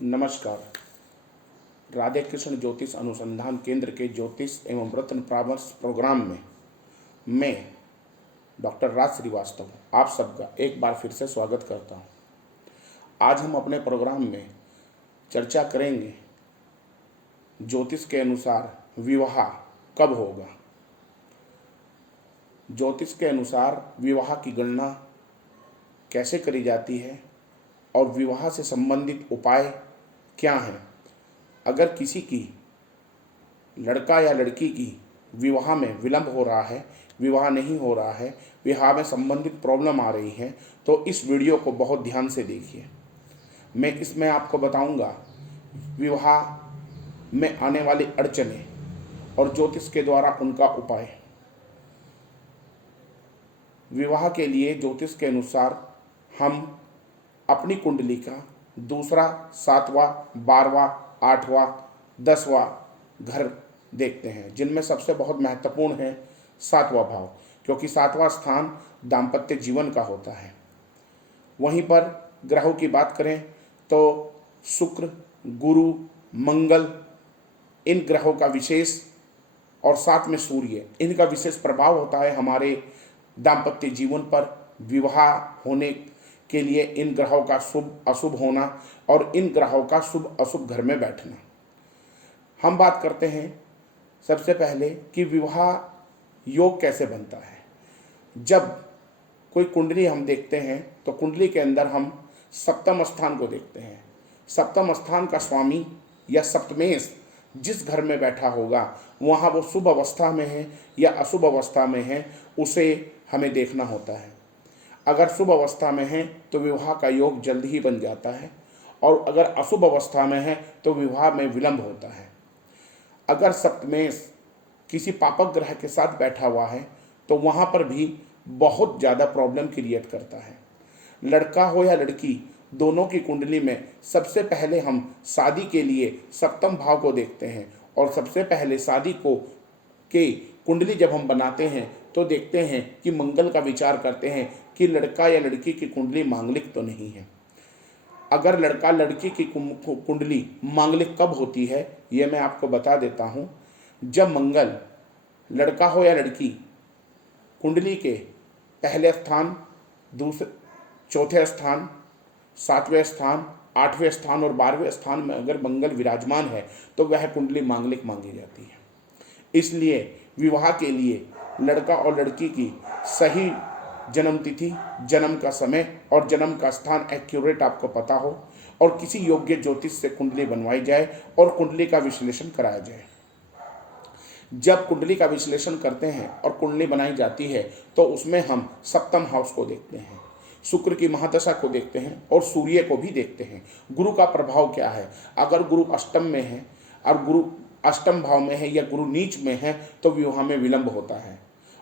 नमस्कार। राधे कृष्ण ज्योतिष अनुसंधान केंद्र के ज्योतिष एवं रत्न परामर्श प्रोग्राम में मैं डॉक्टर राज श्रीवास्तव आप सबका एक बार फिर से स्वागत करता हूं। आज हम अपने प्रोग्राम में चर्चा करेंगे ज्योतिष के अनुसार विवाह कब होगा। ज्योतिष के अनुसार विवाह की गणना कैसे करी जाती है और विवाह से संबंधित उपाय क्या हैं। अगर किसी की लड़का या लड़की की विवाह में विलंब हो रहा है, विवाह नहीं हो रहा है, विवाह में संबंधित प्रॉब्लम आ रही है, तो इस वीडियो को बहुत ध्यान से देखिए। मैं इसमें आपको बताऊंगा विवाह में आने वाली अड़चनें और ज्योतिष के द्वारा उनका उपाय। विवाह के लिए ज्योतिष के अनुसार हम अपनी कुंडली का दूसरा, 7वां, 12वां, 8वां, 10वां घर देखते हैं, जिनमें सबसे बहुत महत्वपूर्ण है 7वां भाव, क्योंकि 7वां स्थान दाम्पत्य जीवन का होता है। वहीं पर ग्रहों की बात करें तो शुक्र, गुरु, मंगल, इन ग्रहों का विशेष और साथ में सूर्य, इनका विशेष प्रभाव होता है हमारे दाम्पत्य जीवन पर। विवाह होने के लिए इन ग्रहों का शुभ अशुभ होना और इन ग्रहों का शुभ अशुभ घर में बैठना। हम बात करते हैं सबसे पहले कि विवाह योग कैसे बनता है। जब कोई कुंडली हम देखते हैं तो कुंडली के अंदर हम सप्तम स्थान को देखते हैं। सप्तम स्थान का स्वामी या सप्तमेश जिस घर में बैठा होगा वहाँ वो शुभ अवस्था में है या अशुभ अवस्था में है, उसे हमें देखना होता है। अगर शुभ अवस्था में है तो विवाह का योग जल्द ही बन जाता है, और अगर अशुभ अवस्था में है तो विवाह में विलंब होता है। अगर सप्तमेश किसी पापक ग्रह के साथ बैठा हुआ है तो वहाँ पर भी बहुत ज़्यादा प्रॉब्लम क्रिएट करता है। लड़का हो या लड़की, दोनों की कुंडली में सबसे पहले हम शादी के लिए सप्तम भाव को देखते हैं, और सबसे पहले शादी को के कुंडली जब हम बनाते हैं तो देखते हैं कि मंगल का विचार करते हैं कि लड़का या लड़की की कुंडली मांगलिक तो नहीं है। अगर लड़का लड़की की कुंडली मांगलिक कब होती है, ये मैं आपको बता देता हूँ। जब मंगल लड़का हो या लड़की कुंडली के पहले स्थान, दूसरे, चौथे स्थान, 7वें स्थान, 8वें स्थान और 12वें स्थान में अगर मंगल विराजमान है तो वह कुंडली मांगलिक मांगी जाती है। इसलिए विवाह के लिए लड़का और लड़की की सही जन्म तिथि, जन्म का समय और जन्म का स्थान एक्यूरेट आपको पता हो, और किसी योग्य ज्योतिष से कुंडली बनवाई जाए और कुंडली का विश्लेषण कराया जाए। जब कुंडली का विश्लेषण करते हैं और कुंडली बनाई जाती है तो उसमें हम सप्तम हाउस को देखते हैं, शुक्र की महादशा को देखते हैं और सूर्य को भी देखते हैं। गुरु का प्रभाव क्या है। अगर गुरु अष्टम में है और गुरु अष्टम भाव में है या गुरु नीच में है तो विवाह में विलंब होता है।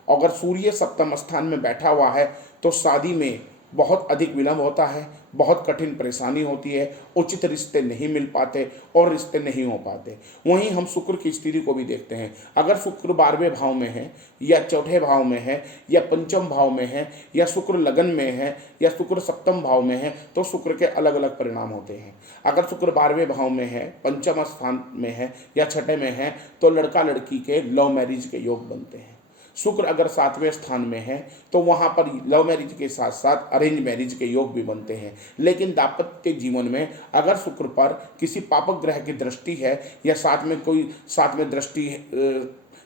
अगर सूर्य सप्तम स्थान में बैठा हुआ है तो शादी में बहुत अधिक विलंब होता है, बहुत कठिन परेशानी होती है, उचित रिश्ते नहीं मिल पाते और रिश्ते नहीं हो पाते। वहीं हम शुक्र की स्थिति को भी देखते हैं। अगर शुक्र 12वें भाव में है या चौथे भाव में है या पंचम भाव में है या शुक्र लगन में है या शुक्र सप्तम भाव में है तो शुक्र के अलग अलग परिणाम होते हैं। अगर शुक्र 12वें भाव में है, पंचम स्थान में है या छठे में है तो लड़का लड़की के लव मैरिज के योग बनते हैं। शुक्र अगर 7वें स्थान में है तो वहाँ पर लव मैरिज के साथ साथ अरेंज मैरिज के योग भी बनते हैं। लेकिन दाम्पत्य जीवन में अगर शुक्र पर किसी पापक ग्रह की दृष्टि है या साथ में दृष्टि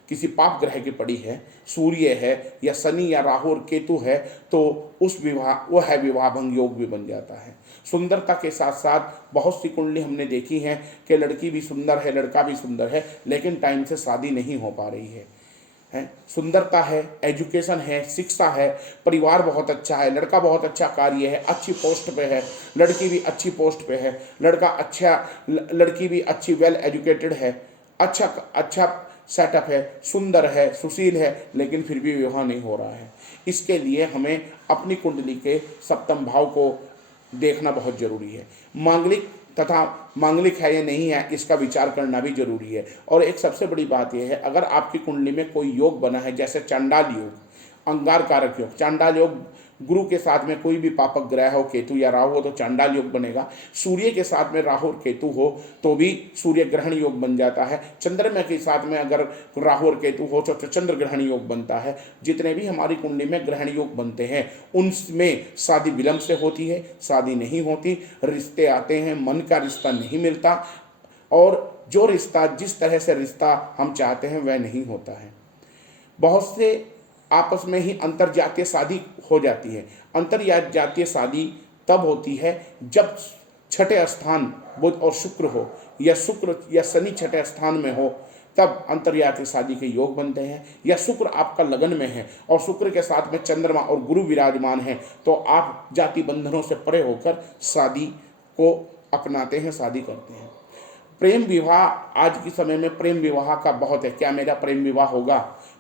किसी पाप ग्रह की पड़ी है, सूर्य है या शनि या राहु और केतु है, तो विवाह भंग योग भी बन जाता है। सुंदरता के साथ साथ बहुत सी कुंडली हमने देखी हैं कि लड़की भी सुंदर है, लड़का भी सुंदर है, लेकिन टाइम से शादी नहीं हो पा रही है। सुंदरता है, एजुकेशन है, शिक्षा है, परिवार बहुत अच्छा है, लड़का बहुत अच्छा कार्य है, अच्छी पोस्ट पे है, लड़की भी अच्छी पोस्ट पे है, लड़की भी अच्छी वेल एजुकेटेड है, अच्छा सेटअप है, सुंदर है, सुशील है, लेकिन फिर भी विवाह नहीं हो रहा है। इसके लिए हमें अपनी कुंडली के सप्तम भाव को देखना बहुत जरूरी है। मांगलिक है या नहीं है, इसका विचार करना भी जरूरी है। और एक सबसे बड़ी बात यह है, अगर आपकी कुंडली में कोई योग बना है, जैसे चांडाल योग, अंगार कारक योग, चांडाल योग गुरु के साथ में कोई भी पापक ग्रह हो, केतु या राहु हो तो चांडाल योग बनेगा। सूर्य के साथ में राहु और केतु हो तो भी सूर्य ग्रहण योग बन जाता है। चंद्रमा के साथ में अगर राहु और केतु हो तो चंद्र ग्रहण योग बनता है। जितने भी हमारी कुंडली में ग्रहण योग बनते हैं उनमें शादी विलंब से होती है, शादी नहीं होती, रिश्ते आते हैं, मन का रिश्ता नहीं मिलता, और जो रिश्ता जिस तरह से रिश्ता हम चाहते हैं वह नहीं होता है। बहुत से आपस में ही अंतरजातीय शादी हो जाती है। अंतरजातीय शादी तब होती है जब छठे स्थान बुध और शुक्र हो, या शुक्र या शनि छठे स्थान में हो, तब अंतरजातीय शादी के योग बनते हैं। या शुक्र आपका लगन में है और शुक्र के साथ में चंद्रमा और गुरु विराजमान है तो आप जाति बंधनों से परे होकर शादी को अपनाते हैं, शादी करते हैं। प्रेम विवाह, आज के समय में प्रेम विवाह का बहुत है। क्या मेरा प्रेम विवाह होगा?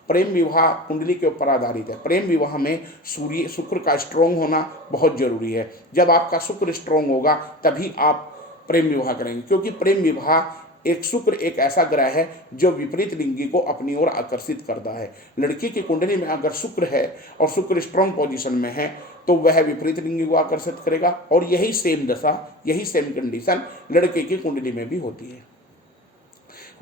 प्रेम विवाह कुंडली के ऊपर आधारित है। प्रेम विवाह में शुक्र का स्ट्रोंग होना बहुत जरूरी है। जब आपका शुक्र स्ट्रोंग होगा तभी आप प्रेम विवाह करेंगे, क्योंकि प्रेम विवाह शुक्र एक ऐसा ग्रह है जो विपरीत लिंगी को अपनी ओर आकर्षित करता है। लड़की की कुंडली में अगर शुक्र है और शुक्र स्ट्रॉन्ग पोजीशन में है तो वह विपरीत लिंगी को आकर्षित करेगा, और यही सेम दशा, यही सेम कंडीशन लड़के की कुंडली में भी होती है।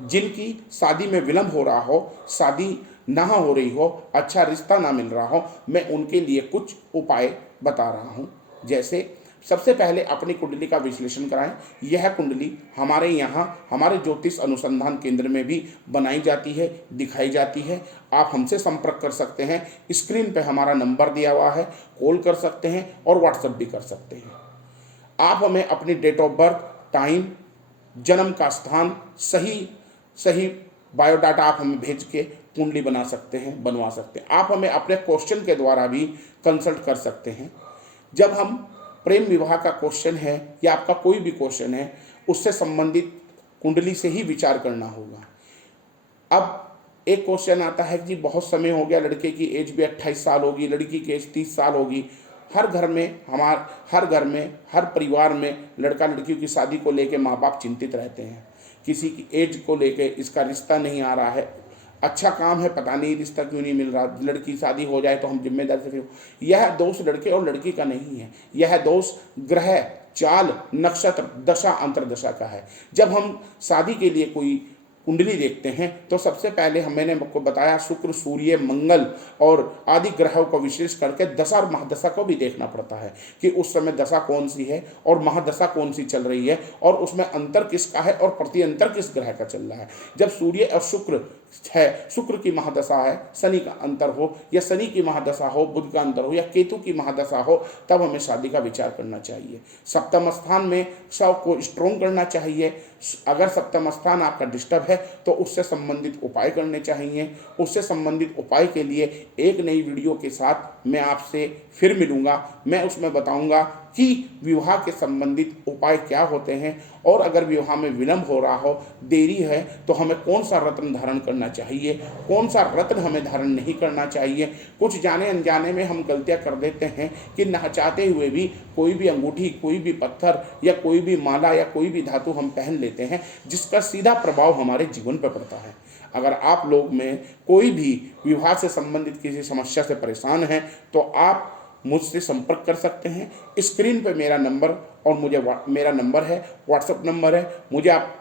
जिनकी शादी में विलंब हो रहा हो, शादी ना हो रही हो, अच्छा रिश्ता ना मिल रहा हो, मैं उनके लिए कुछ उपाय बता रहा हूं। जैसे सबसे पहले अपनी कुंडली का विश्लेषण कराएं। यह कुंडली हमारे यहाँ हमारे ज्योतिष अनुसंधान केंद्र में भी बनाई जाती है, दिखाई जाती है। आप हमसे संपर्क कर सकते हैं। स्क्रीन पे हमारा नंबर दिया हुआ है, कॉल कर सकते हैं और व्हाट्सएप भी कर सकते हैं। आप हमें अपनी डेट ऑफ बर्थ, टाइम, जन्म का स्थान, सही बायोडाटा आप हमें भेज के कुंडली बना सकते हैं, बनवा सकते हैं। आप हमें अपने क्वेश्चन के द्वारा भी कंसल्ट कर सकते हैं। जब हम प्रेम विवाह का क्वेश्चन है या आपका कोई भी क्वेश्चन है, उससे संबंधित कुंडली से ही विचार करना होगा। अब एक क्वेश्चन आता है कि जी बहुत समय हो गया, लड़के की एज भी 28 साल होगी, लड़की की एज 30 साल होगी। हर घर में हर परिवार में लड़का लड़कियों की शादी को लेकर माँ बाप चिंतित रहते हैं। किसी की एज को लेकर इसका रिश्ता नहीं आ रहा है, अच्छा काम है, पता नहीं रिश्ता क्यों नहीं मिल रहा, लड़की शादी हो जाए तो हम जिम्मेदार से। यह दोष लड़के और लड़की का नहीं है, यह दोष ग्रह, चाल, नक्षत्र, दशा, अंतरदशा का है। जब हम शादी के लिए कोई कुंडली देखते हैं तो सबसे पहले मैंने आपको बताया शुक्र, सूर्य, मंगल और आदि ग्रहों को विशेष करके दशा और महादशा को भी देखना पड़ता है कि उस समय दशा कौन सी है और महादशा कौन सी चल रही है और उसमें अंतर किसका है और प्रति अंतर किस ग्रह का चल रहा है। जब सूर्य और शुक्र है, शुक्र की महादशा है, शनि का अंतर हो या शनि की महादशा हो, बुध का अंतर हो या केतु की महादशा हो, तब हमें शादी का विचार करना चाहिए। सप्तम स्थान में सब को स्ट्रोंग करना चाहिए। अगर सप्तम स्थान आपका डिस्टर्ब है तो उससे संबंधित उपाय करने चाहिए। उससे संबंधित उपाय के लिए एक नई वीडियो के साथ मैं आपसे फिर मिलूंगा। मैं उसमें बताऊंगा कि विवाह के संबंधित उपाय क्या होते हैं, और अगर विवाह में विलंब हो रहा हो, देरी है, तो हमें कौन सा रत्न धारण करना चाहिए, कौन सा रत्न हमें धारण नहीं करना चाहिए। कुछ जाने अनजाने में हम गलतियां कर देते हैं कि ना चाहते हुए भी कोई भी अंगूठी, कोई भी पत्थर या कोई भी माला या कोई भी धातु हम पहन लेते हैं, जिसका सीधा प्रभाव हमारे जीवन पर पड़ता है। अगर आप लोग में कोई भी विवाह से संबंधित किसी समस्या से परेशान है तो आप मुझसे संपर्क कर सकते हैं। स्क्रीन पे मेरा नंबर और मेरा नंबर है, व्हाट्सएप नंबर है। मुझे आप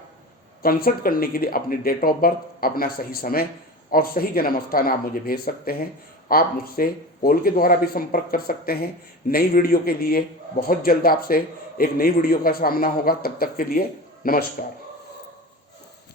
कंसल्ट करने के लिए अपनी डेट ऑफ बर्थ, अपना सही समय और सही जन्म स्थान आप मुझे भेज सकते हैं। आप मुझसे कॉल के द्वारा भी संपर्क कर सकते हैं। नई वीडियो के लिए बहुत जल्द आपसे एक नई वीडियो का सामना होगा। तब तक के लिए नमस्कार।